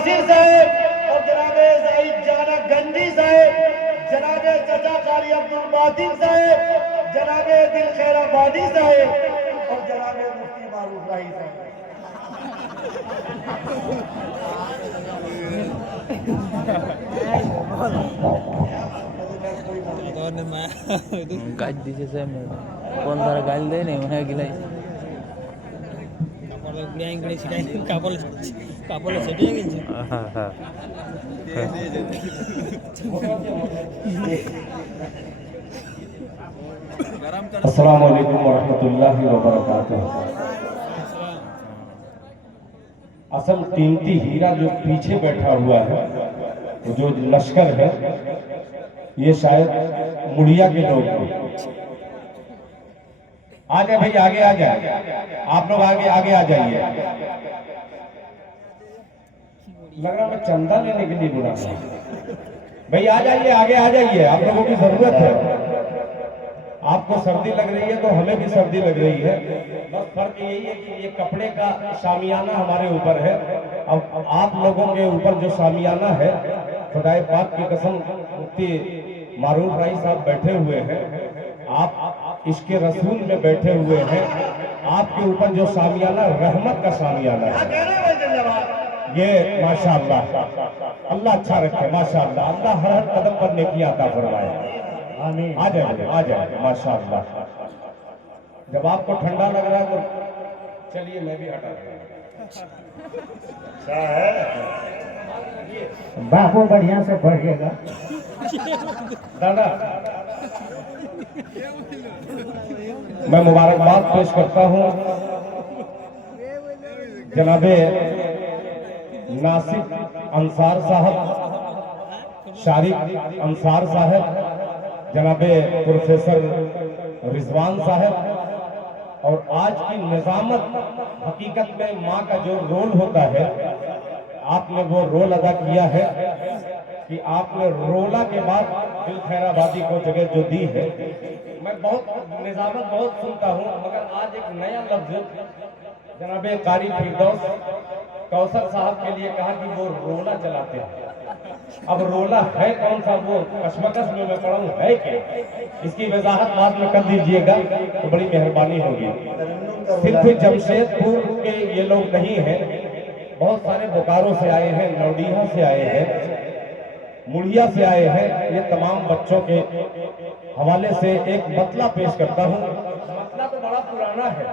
नासिर साहब और जनाबे जाहिद जाना गंजी साहब, जनाबे चाचा कारी अब्दुल बातिन साहब, जनाबे दिल खैराबादी साहब और जनाबे मुफ्ती मारूफ राही साहब। गाज दीजिए सर मैं कौन तारा गाल दे नहीं मैं गिलाई कापड़ सेटिंग गिंजे हां हां अस्सलाम वालेकुम वरहमतुल्लाहि वबरकातुहू। असल कीमती हीरा जो पीछे बैठा हुआ है, जो लश्कर है, ये शायद मुड़िया के लोग हैं। आ जाए भाई, आगे आ जाए, आप लोग आगे आगे आ जाइए। लग रहा मैं चंदा लेने के लिए बुला रहा हूं। भाई आ जाइए, आगे आ जाइए, आप लोगों की जरूरत है। आपको सर्दी लग रही है तो हमें भी सर्दी लग रही है। बस फर्क यही है कि ये कपड़े का शामियाना हमारे ऊपर है, अब आप लोगों के ऊपर जो शामियाना है, खुदाए पाक की कसम, मुफ्ती मारूफ राही साहब बैठे हुए हैं, आप इसके रसूल में बैठे हुए हैं, आपके ऊपर जो शामियाना रहमत का शामियाना है, ये माशाअल्लाह, अल्लाह अच्छा रखे, माशाअल्लाह, अल्लाह हर हर कदम पर नेकी अता फरमाए। आमीन। आ जाए आ जाए, माशाअल्लाह। जब आपको ठंडा लग रहा है तो चलिए मैं भी हटा दूंगा। बापू बढ़िया से पढ़िएगा दादा। मैं मुबारकबाद पेश करता हूं जनाबे नासिर अंसार साहब, शारिक अंसार साहब, जनाबे प्रोफेसर रिजवान साहब। और आज की निजामत हकीकत में माँ का जो रोल होता है, आपने वो रोल अदा किया है कि आपने रोला के बाद दिल खैराबादी को जगह जो दी है। मैं बहुत निजामत बहुत सुनता हूँ, मगर आज एक नया लफ्ज जनाबे कारी फिरदौस कौसर साहब के लिए कहा कि वो रोला चलाते हैं। अब रोला है कौन सा, वो कशमकश में मैं पढ़ा हूँ है क्या, इसकी वजाहत बाद में कर दीजिएगा तो बड़ी मेहरबानी होगी। सिर्फ जमशेदपुर के ये लोग नहीं हैं, बहुत सारे बोकारो से आए हैं, नौडीहा से आए हैं, मुड़िया से आए हैं। ये तमाम बच्चों के हवाले से एक मतला पेश करता हूँ। मतला तो बड़ा पुराना है,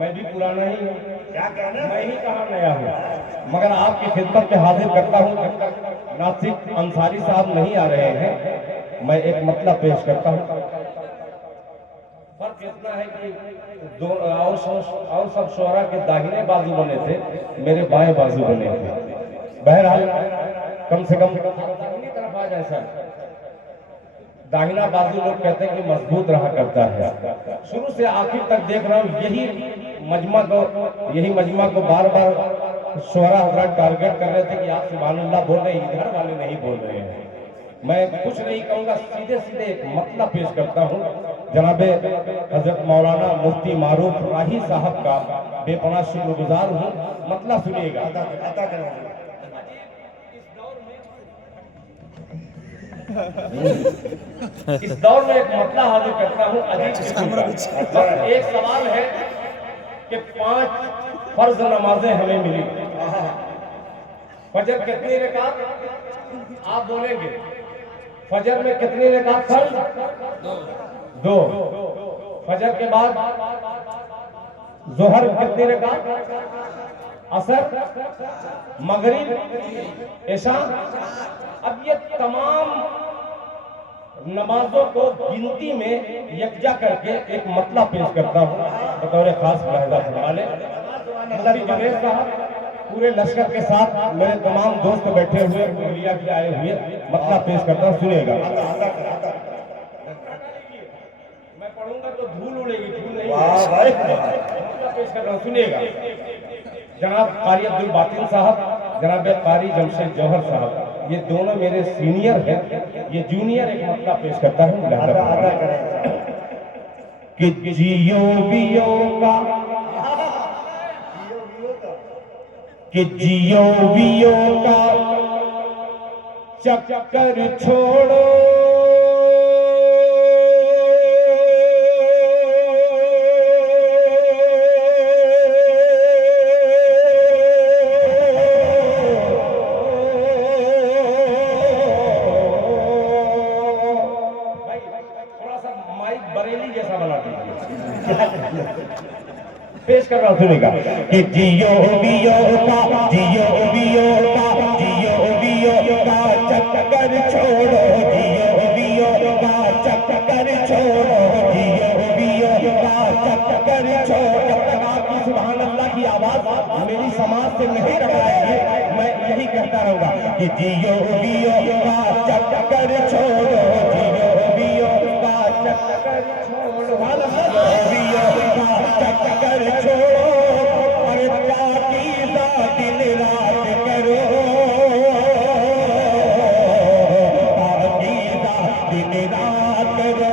मैं भी पुराना ही हूँ, क्या कहना, मैं ही कहा नया हूँ, मगर आपकी खिदमत में हाजिर करता हूँ। जब तक नासिर अंसारी साहब नहीं आ रहे हैं, मैं एक मतलब पेश करता हूँ। फर्क इतना है कि दो और सब शोहरा के दाहिने बाजू बने थे, मेरे बाएं बाजू बने थे। बहरहाल कम से कम दाहिनी तरफ आ जाए सर। दाहिना बाजू लोग कहते हैं कि मजबूत रहा करता है। शुरू से आखिर तक देख रहा हूँ यही मजमा को बार बार शोहरा हजरात टारगेट कर रहे थे कि आप सुभानअल्लाह बोल रहे हैं, इधर वाले नहीं बोल रहे हैं। मैं कुछ नहीं कहूँगा, सीधे सीधे एक मतलब पेश करता हूँ। जनाबे हजरत मौलाना मुफ्ती मारूफ राही साहब का बेपनाह शुक्रगुजार हूँ। मतलब सुनिएगा। इस दौर में एक मतला हाजिर करता हूँ अजीब किस्म का। एक सवाल है कि 5 फर्ज नमाजें हमें मिली, फजर कितनी रकात आप बोलेंगे? फजर में कितनी रकात फर्ज? 2। फजर के बाद जोहर कितनी रकात? असर, मगरिब, इशा। अब ये तमाम नमाजों को गिनती में यकजा करके एक मतलब पेश करता हूँ बतौर खास मुलाहिजा फरमाने। मुफ्ती जुनैद साहब पूरे लश्कर के साथ, मेरे तमाम दोस्त बैठे हुए, मुहैया के आए हुए, मतलब पेश करता हूँ, सुनिएगा। मैं पढ़ूंगा तो धूल उड़ेगी, धूल नहीं पेश कर रहा हूँ, सुनिएगा। जनाब कारी अब्दुल बातिन साहब, जनाब कारी जमशेद जौहर साहब, ये दोनों मेरे सीनियर हैं, ये जूनियर एक मतलब पेश करता है कि जियो बियो का कि जियो वियो का चक्कर छोड़ो, बरेली जैसा बना दीजिए। पेश कर रहा हूं, सुनेगा कि जियो वियो का, जियो वियो का, जियो वियो का चक्कर छोड़ो, जियो वियो का चक्कर छोड़ो, जियो वियो का चक्कर छोड़ो। जब तक आपकी सुभान अल्लाह की आवाज मेरी समाज से नहीं टकराएगी, मैं यही कहता रहूंगा कि जियो वियो का चक्कर छोड़ो, जियो वियो का चक्कर छोड़ो, वियो का चक्कर छोड़ो, और पाकीज़ा दिन रात करो, पाकीज़ा दिन रात करो,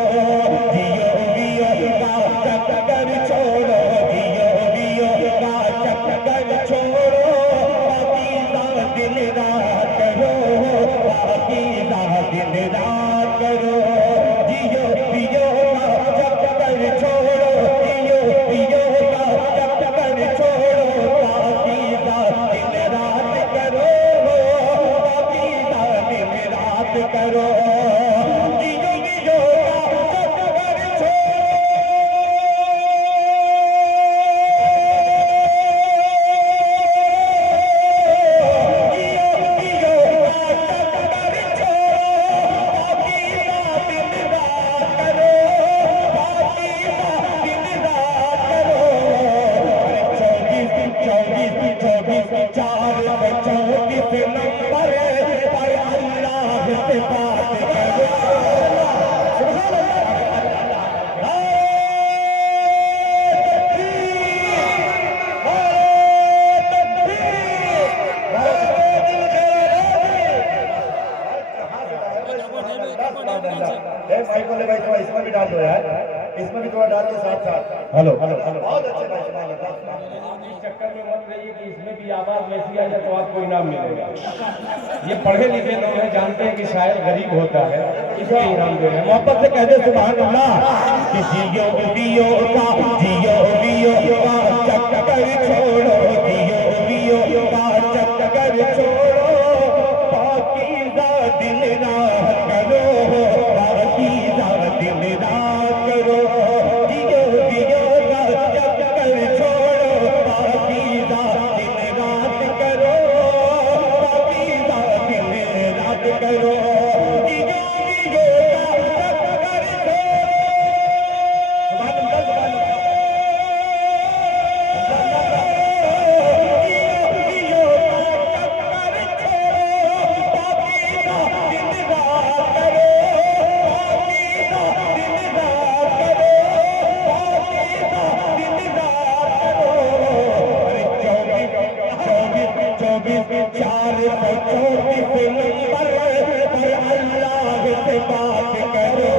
जियो वियो का चक्कर छोड़ो, जियो वियो का चक्कर छोड़ो, पाकीज़ा दिन रात करो, पाकीज़ा दिन रात करो, जियो वियो का चक्कर छोड़ो, जियो वियो का चक्कर छोड़ो, पाकीज़ा दिन रात करो, पाकीज़ा दिन रात करो, जियो वियो का चक्कर छोड़ो, जियो वियो का चक्कर छोड़ो, पाकीज़ा दिन रात करो, पाकीज़ा दिन रात करो। अरे 24 4 34 नंबर पर अल्लाह से बात करो। सुभान भाई थोड़ा इसमें भी डाल दो यार, इसमें भी थोड़ा डाल के साथ साथ। हेलो बहुत अच्छे भाई, सुभान अल्लाह। इस चक्कर में मत रहिए कि इसमें भी आवाज वैसी आ जाए तो आपको इनाम मिलेगा। ये पढ़े लिखे लोग हैं, जानते हैं कि शायर गरीब होता है, इसलिए इनाम दे रहे हैं। मोहब्बत से कहते सुभान अल्लाह कि जियो वियो का, जियो वियो का चक्कर छोड़ो, जियो वियो का चक्कर छोड़ो, पाकीज़ा दिन रात करो, पाकीज़ा दिन रात करो, जियो वियो का चक्कर छोड़ो, पाकीज़ा दिन रात करो, पाकीज़ा दिन रात करो, जियो वियो का चक्कर छोड़ो। सुभान अल्लाह, सुभान अल्लाह। जियो वियो का चक्कर छोड़ो, पाकीज़ा दिन रात करो, पाकीज़ा दिन रात करो, पाकीज़ा दिन रात करो। अरे 24 4 34 नंबर पर अल्लाह से बात करो,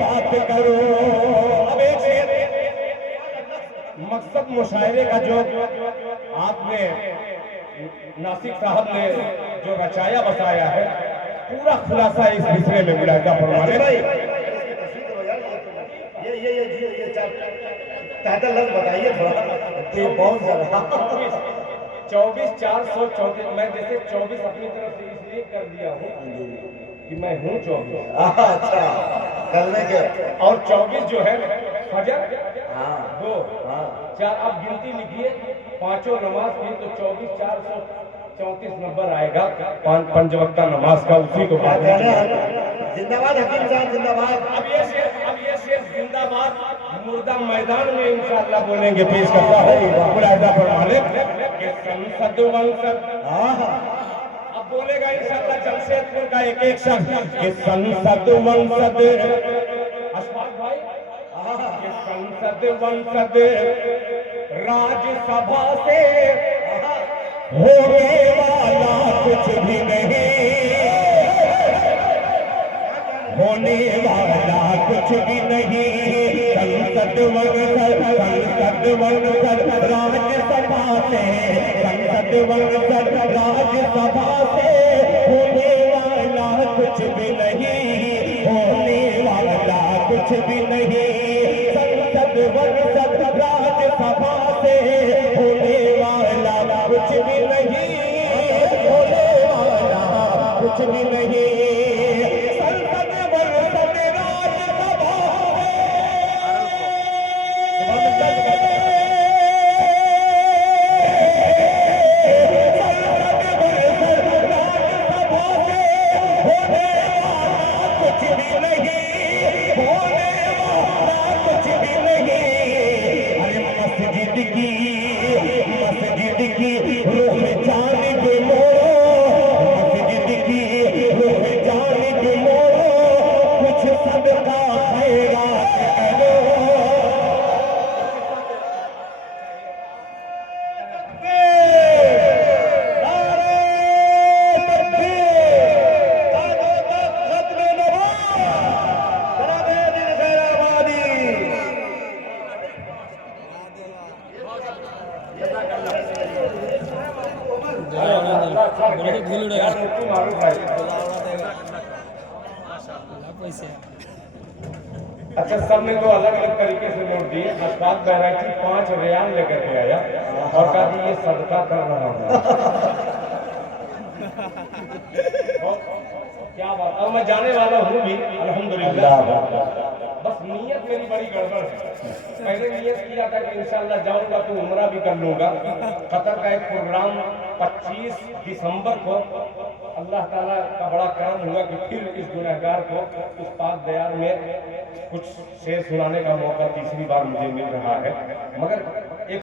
बात करो। अब एक शेर, मकसद मुशायरे का जो आपने नासिक साहब ने जो रचाया बताया है, पूरा खुलासा इस मिसरे में मुलाहिजा फरमाने। भाई इसकी तस्वीर करो यार, ये चार टाइटल लफ्ज बताइए थोड़ा, ये बहुत ज्यादा। 24 434। मैं जैसे 24 अपनी तरफ से इसलिए कर दिया हूँ कि मैं हूँ 24, अच्छा कलमे के, और 24 जो है फजर हाँ 2 हाँ 4। अब गिनती लिखिए, पांचों नमाज की तो 24 434 नंबर आएगा, पंज वक्ता नमाज का, उसी को बात है। जिंदाबाद हकीम साहब, जिंदाबाद। अब ये शेर जिंदाबाद मुर्दा मैदान में इंशाअल्लाह बोलेंगे, पेश करता हूँ मुलाहिजा फरमाने कि संसद वंसद। अब बोलेगा इंशाअल्लाह जमशेदपुर का एक एक शख्स कि संसद वंसद, अशफाक भाई कि संसद वंसद राज्यसभा से होने वाला कुछ भी नहीं, होने वाला कुछ भी नहीं। संसद वंसद राज्यसभा से, संसद वंसद राज्यसभा से होने वाला कुछ भी नहीं, होने वाला कुछ भी नहीं। संसद वंसद राज्यसभा से होने वाला कुछ भी नहीं, होने वाला कुछ भी नहीं। संसद वंसद राज्यसभा मस्जिद की रूह में जाने के मोड़ो, मस्जिद की रूह में जाने के मोड़ो, कुछ सदका खैरात करो। अच्छा, सबने तो अलग अलग तरीके से नोट दिए। अशफाक बैरागी 5 रियाल लेकर के आया और कहा कि ये सदका कर रहा हूँ। क्या बात, और मैं जाने वाला हूँ भी अल्हम्दुलिल्लाह। बस नीयत मेरी बड़ी गड़बड़ है। पहले नियत किया था कि इंशाअल्लाह जाऊंगा तो उम्रा भी कर लूंगा। कतर का एक प्रोग्राम 25 दिसंबर को अल्लाह ताला का बड़ा काम हुआ कि फिर इस गुनहगार को उस पाक दयार में कुछ शेर सुनाने का मौका तीसरी बार मुझे मिल रहा है। मगर